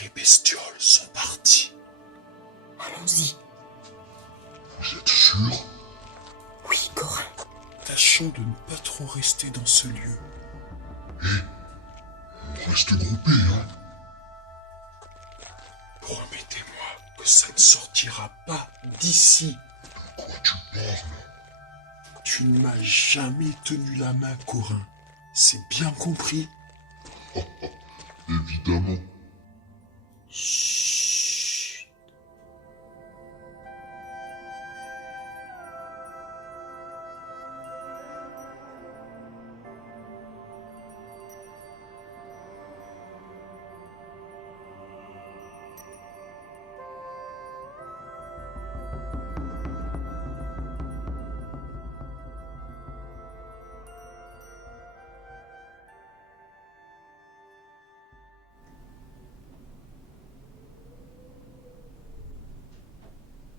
Les bestioles sont parties. Allons-y. Vous êtes sûr? Oui, Corin. Tâchons de ne pas trop rester dans ce lieu. On reste groupés, hein? Promettez-moi que ça ne sortira pas d'ici. De quoi tu parles? Tu ne m'as jamais tenu la main, Corin. C'est bien compris? Évidemment. Chut.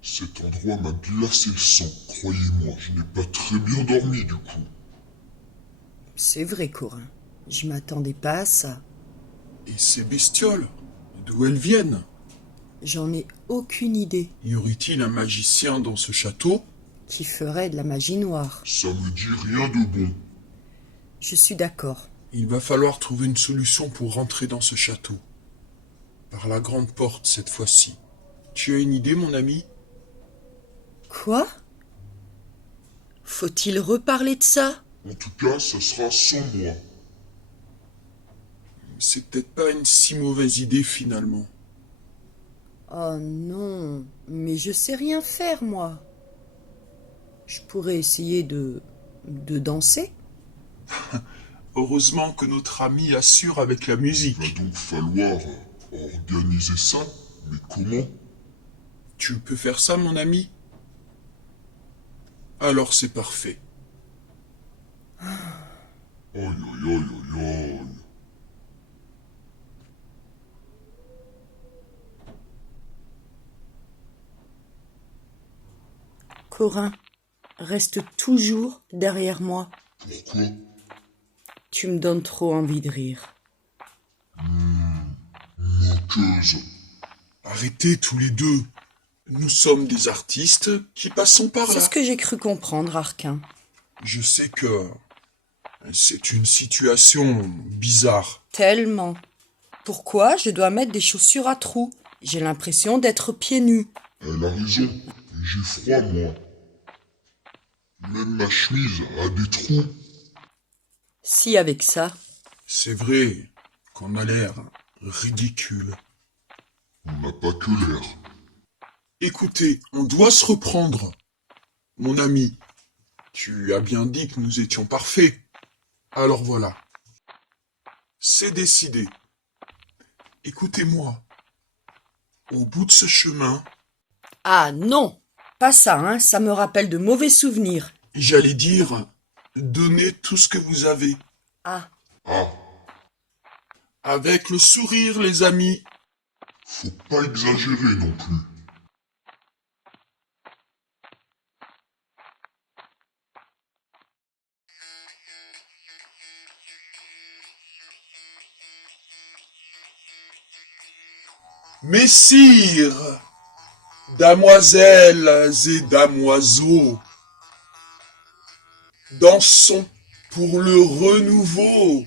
Cet endroit m'a glacé le sang, croyez-moi, je n'ai pas très bien dormi du coup. C'est vrai, Corin. Je m'attendais pas à ça. Et ces bestioles, d'où elles viennent? J'en ai aucune idée. Y aurait-il un magicien dans ce château? Qui ferait de la magie noire? Ça me dit rien de bon. Je suis d'accord. Il va falloir trouver une solution pour rentrer dans ce château. Par la grande porte cette fois-ci. Tu as une idée, mon ami? Quoi? Faut-il reparler de ça? En tout cas, ça sera sans moi. C'est peut-être pas une si mauvaise idée finalement. Oh non, mais je sais rien faire, moi. Je pourrais essayer de danser. Heureusement que notre ami assure avec la Il va musique. donc falloir organiser ça, mais comment? Tu peux faire ça, mon ami? Alors c'est parfait. Aïe aïe aïe aïe aïe. Corin, reste toujours derrière moi. Pourquoi? Tu me donnes trop envie de rire. Moqueuse. Arrêtez tous les deux. Nous sommes des artistes qui passons par C'est là. ce que j'ai cru comprendre, Arquin. Je sais que c'est une situation bizarre. Tellement. Pourquoi je dois mettre des chaussures à trous? J'ai l'impression d'être pieds nus. Elle a raison. J'ai froid, moi. Même ma chemise a des trous. Si avec ça, C'est vrai qu'on a l'air ridicule. On n'a pas que l'air. Écoutez, on doit se reprendre. Mon ami, tu as bien dit que nous étions parfaits. Alors voilà. C'est décidé. Écoutez-moi. Au bout de ce chemin, ah non, pas ça, hein, ça me rappelle de mauvais souvenirs. j'allais dire, donnez tout ce que vous avez. Ah, Ah, Avec le sourire, les amis. faut pas exagérer non plus. Messires, damoiselles et damoiseaux, dansons pour le renouveau.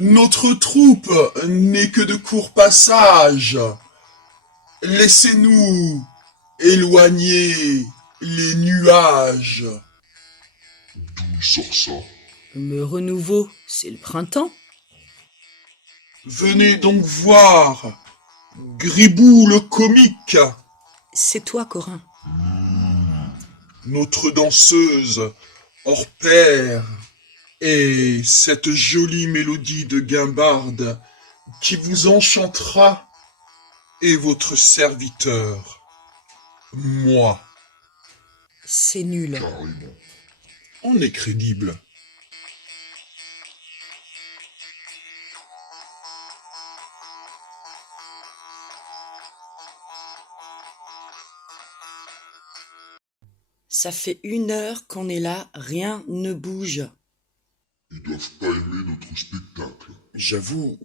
Notre troupe n'est que de court passage. Laissez-nous éloigner les nuages. D'où il sort ça? Le renouveau, c'est le printemps. Venez donc voir Gribou le comique, C'est toi, Corin. notre danseuse hors pair, et cette jolie mélodie de guimbarde qui vous enchantera, et votre serviteur, moi. C'est nul. Carrément. On est crédible. Ça fait 1 heure qu'on est là, rien ne bouge. Ils doivent pas aimer notre spectacle. J'avoue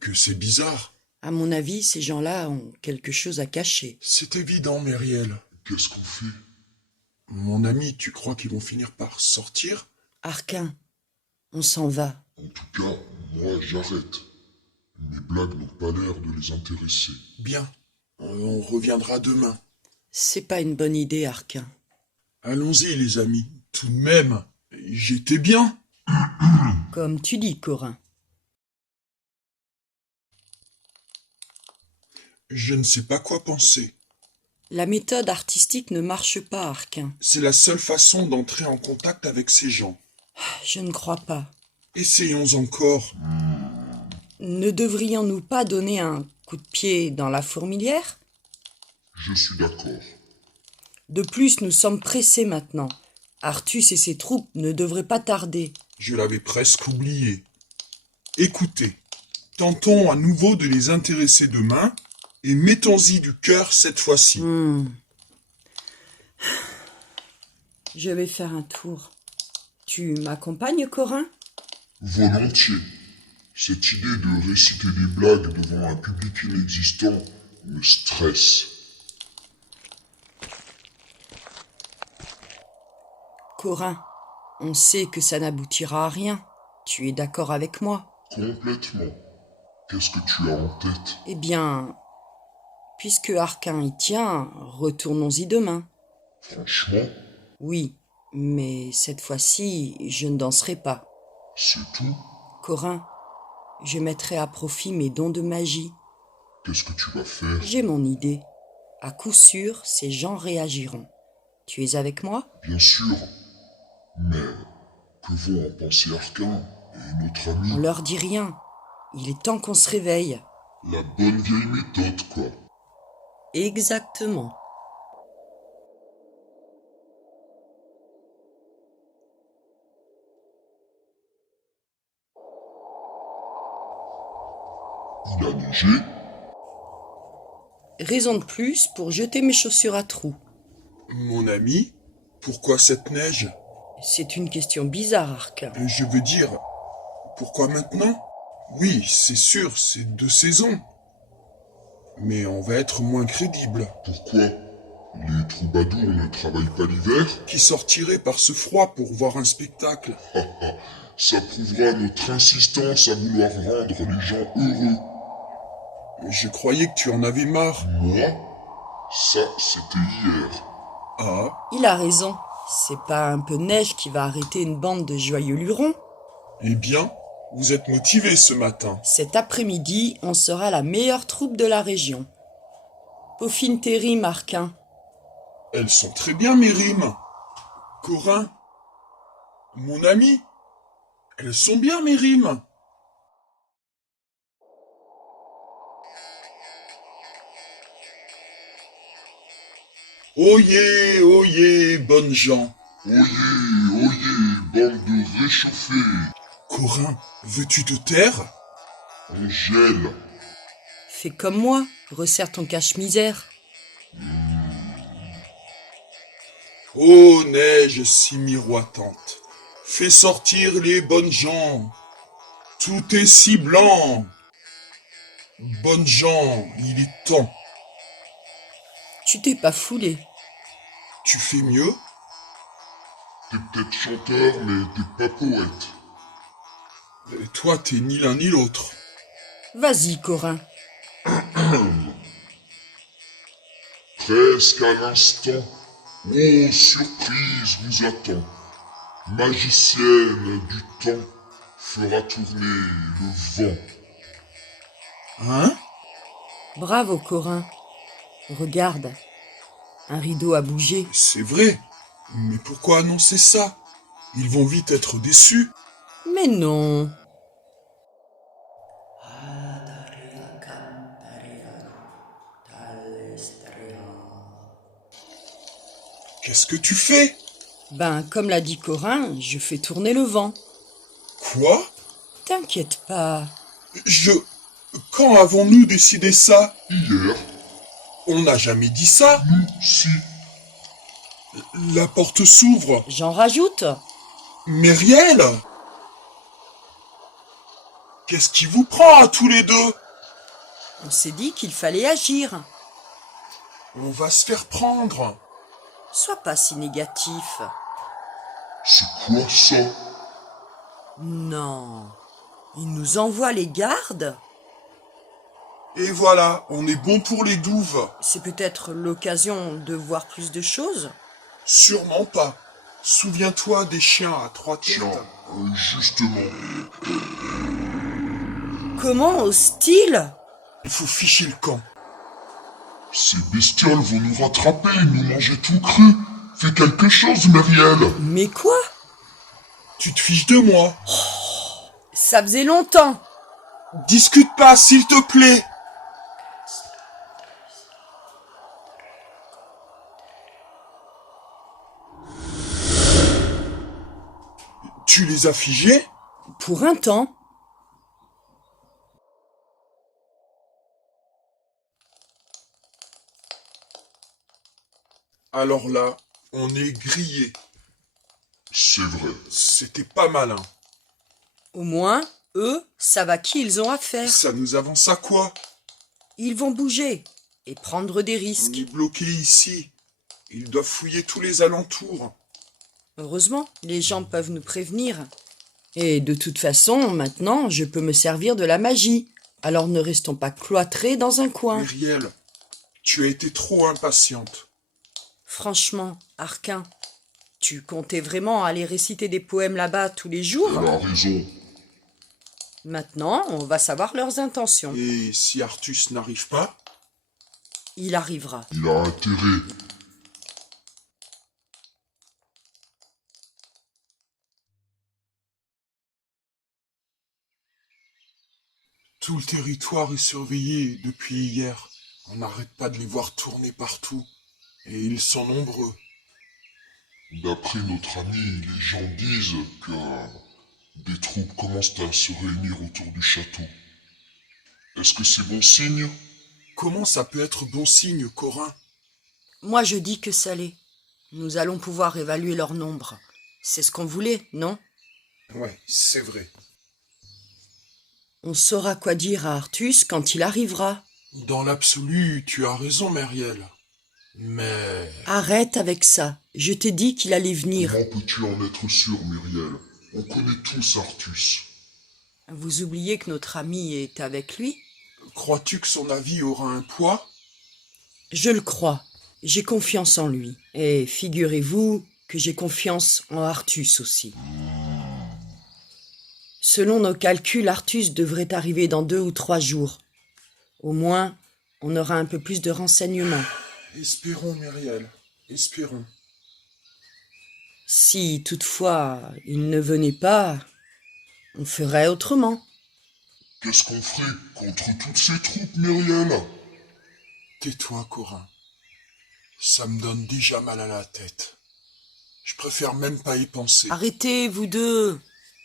que c'est bizarre. À mon avis, ces gens-là ont quelque chose à cacher. C'est évident, Myriel. Qu'est-ce qu'on fait? Mon ami, tu crois qu'ils vont finir par sortir? Arquin, on s'en va. En tout cas, moi j'arrête. Mes blagues n'ont pas l'air de les intéresser. Bien, on reviendra demain. C'est pas une bonne idée, Arquin. Allons-y, les amis. Tout de même, j'étais bien. Comme tu dis, Corin. Je ne sais pas quoi penser. La méthode artistique ne marche pas, Arquin. C'est la seule façon d'entrer en contact avec ces gens. Je ne crois pas. Essayons encore. Ne devrions-nous pas donner un coup de pied dans la fourmilière? Je suis d'accord. De plus, nous sommes pressés maintenant. Artus et ses troupes ne devraient pas tarder. Je l'avais presque oublié. Écoutez, tentons à nouveau de les intéresser demain et mettons-y du cœur cette fois-ci. Je vais faire un tour. Tu m'accompagnes, Corin? Volontiers. Cette idée de réciter des blagues devant un public inexistant me stresse. Corin, on sait que ça n'aboutira à rien. Tu es d'accord avec moi? Complètement. Qu'est-ce que tu as en tête? Eh bien, puisque Arquin y tient, retournons-y demain. Franchement, Oui, mais cette fois-ci, je ne danserai pas. c'est tout? Corin, je mettrai à profit mes dons de magie. Qu'est-ce que tu vas faire? J'ai mon idée. À coup sûr, ces gens réagiront. Tu es avec moi? Bien sûr. Mais que vont en penser Arquin et notre On ami? leur dit rien. Il est temps qu'on se réveille. La bonne vieille méthode, quoi. Exactement. Il a neigé? Raison de plus pour jeter mes chaussures à trous. Mon ami, pourquoi cette neige? C'est une question bizarre, Arquin. Je veux dire, pourquoi maintenant? Oui, c'est sûr, c'est de saison. Mais on va être moins crédible. Pourquoi? Les troubadours ne travaillent pas l'hiver? Qui sortirait par ce froid pour voir un spectacle? Ça prouvera notre insistance à vouloir rendre les gens heureux. Je croyais que tu en avais marre. Moi? Ça, c'était hier. Ah, Il a raison. C'est pas un peu de neige qui va arrêter une bande de joyeux lurons. eh bien, vous êtes motivé ce matin. Cet après-midi, on sera la meilleure troupe de la région. Peaufine tes rimes, Arquin. Elles sont très bien, mes rimes. Corin, mon ami, elles sont bien, mes rimes. Oyez, oyez, bonnes gens. Oyez, oyez, bande de réchauffés. Corin, veux-tu te taire? On gèle. Fais comme moi, resserre ton cache-misère. Ô neige si miroitante, fais sortir les bonnes gens. Tout est si blanc. Bonnes gens, il est temps. Tu t'es pas foulé. Tu fais mieux? T'es peut-être chanteur, mais t'es pas poète. Et toi, t'es ni l'un ni l'autre. Vas-y, Corin. Presque à l'instant, oh surprise nous attend. Magicienne du temps fera tourner le vent. Hein? Bravo, Corin. Regarde, un rideau a bougé. C'est vrai. Mais pourquoi annoncer ça? Ils vont vite être déçus. Mais non. Qu'est-ce que tu fais? Ben, comme l'a dit Corin, je fais tourner le vent. Quoi? T'inquiète pas. Je... Quand avons-nous décidé ça? Hier, On n'a jamais dit ça. nous, si, La porte s'ouvre. J'en rajoute. Myriel? Qu'est-ce qui vous prend à tous les deux? On s'est dit qu'il fallait agir. On va se faire prendre. Sois pas si négatif. c'est quoi ça? Non. Il nous envoie les gardes? Et voilà, on est bon pour les douves. C'est peut-être l'occasion de voir plus de choses? Sûrement pas. Souviens-toi des chiens à trois têtes. Tiens, justement, Comment ose-t-il? Il faut ficher le camp. ces bestioles vont nous rattraper, nous manger tout cru. Fais quelque chose, Myriel. Mais quoi? Tu te fiches de moi. Ça faisait longtemps. Discute pas, s'il te plaît. Tu les as figés? Pour un temps. Alors là, on est grillé. C'est vrai. C'était pas malin. Au moins, eux savent à qui ils ont affaire. Ça nous avance à quoi? Ils vont bouger et prendre des On risques. est bloqué ici. Ils doivent fouiller tous les alentours. Heureusement, les gens peuvent nous prévenir. Et de toute façon, maintenant, je peux me servir de la magie. Alors ne restons pas cloîtrés dans un coin. Myriel, tu as été trop impatiente. Franchement, Arquin, tu comptais vraiment aller réciter des poèmes là-bas tous les jours? Elle a raison. Maintenant, on va savoir leurs intentions. Et si Artus n'arrive pas? Il arrivera. Il a intérêt. Tout le territoire est surveillé depuis hier. On n'arrête pas de les voir tourner partout. Et ils sont nombreux. D'après notre ami, les gens disent que des troupes commencent à se réunir autour du château. Est-ce que c'est bon signe? Comment ça peut être bon signe, Corin? Moi, je dis que ça l'est. Nous allons pouvoir évaluer leur nombre. C'est ce qu'on voulait, non? Ouais, c'est vrai. On saura quoi dire à Artus quand il arrivera. Dans l'absolu, tu as raison, Myriel. Mais... Arrête avec ça. Je t'ai dit qu'il allait venir. Comment peux-tu en être sûr, Myriel? On connaît tous Artus. Vous oubliez que notre ami est avec lui? Crois-tu que son avis aura un poids? Je le crois. J'ai confiance en lui. Et figurez-vous que j'ai confiance en Artus aussi. Selon nos calculs, Artus devrait arriver dans 2 ou 3 jours. Au moins, on aura un peu plus de renseignements. Espérons, Myriel. Espérons. Si toutefois il ne venait pas, on ferait autrement. Qu'est-ce qu'on ferait contre toutes ces troupes, Myriel? Tais-toi, Corin. Ça me donne déjà mal à la tête. Je préfère même pas y penser. Arrêtez, vous deux.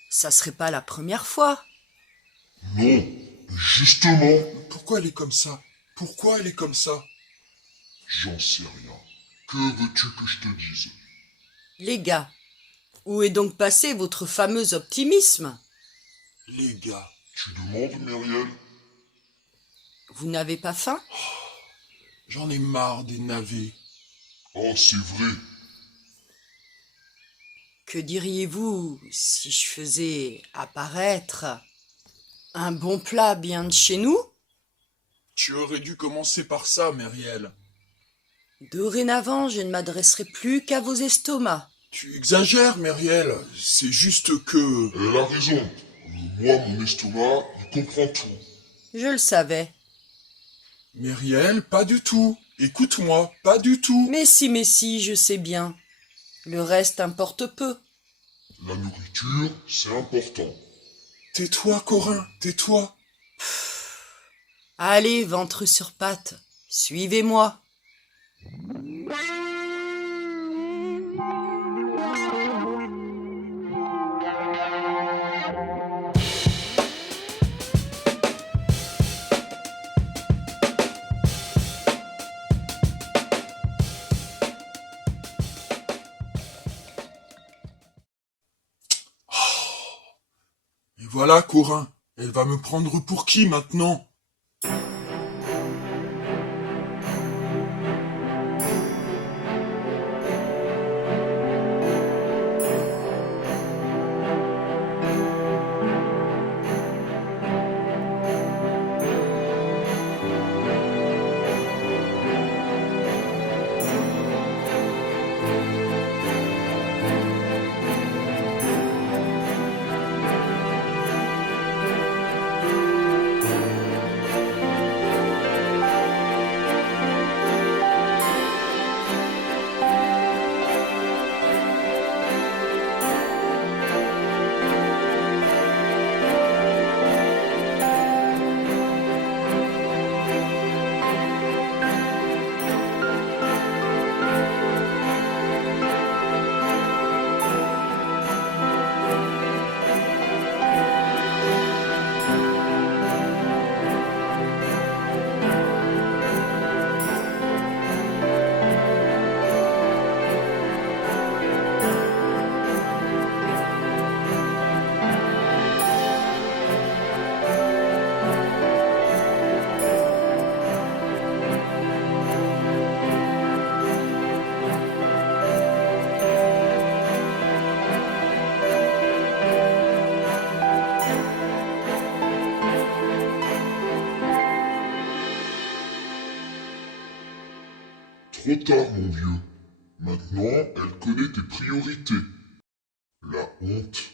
Ça serait pas la première fois. Non, justement, Pourquoi elle est comme ça? Pourquoi elle est comme ça? j'en sais rien. Que veux-tu que je te dise? Les gars, où est donc passé votre fameux optimisme? Les gars, Tu demandes, Myriel? Vous n'avez pas faim? j'en ai marre des navets. Oh, c'est vrai. Que diriez-vous si je faisais apparaître un bon plat bien de chez nous? Tu aurais dû commencer par ça, Myriel. Dorénavant, je ne m'adresserai plus qu'à vos estomacs. Tu exagères, Myriel. C'est juste que... Elle a raison. Moi, mon estomac, il comprend tout. Je le savais. Myriel, pas du tout. Écoute-moi, pas du tout. Mais si, je sais bien. Le reste importe peu. La nourriture, c'est important. Tais-toi, Corin, tais-toi. Allez, ventre sur pattes, suivez-moi. Et voilà, Corin. Elle va me prendre pour qui maintenant? Trop tard, mon vieux. Maintenant, elle connaît tes priorités. La honte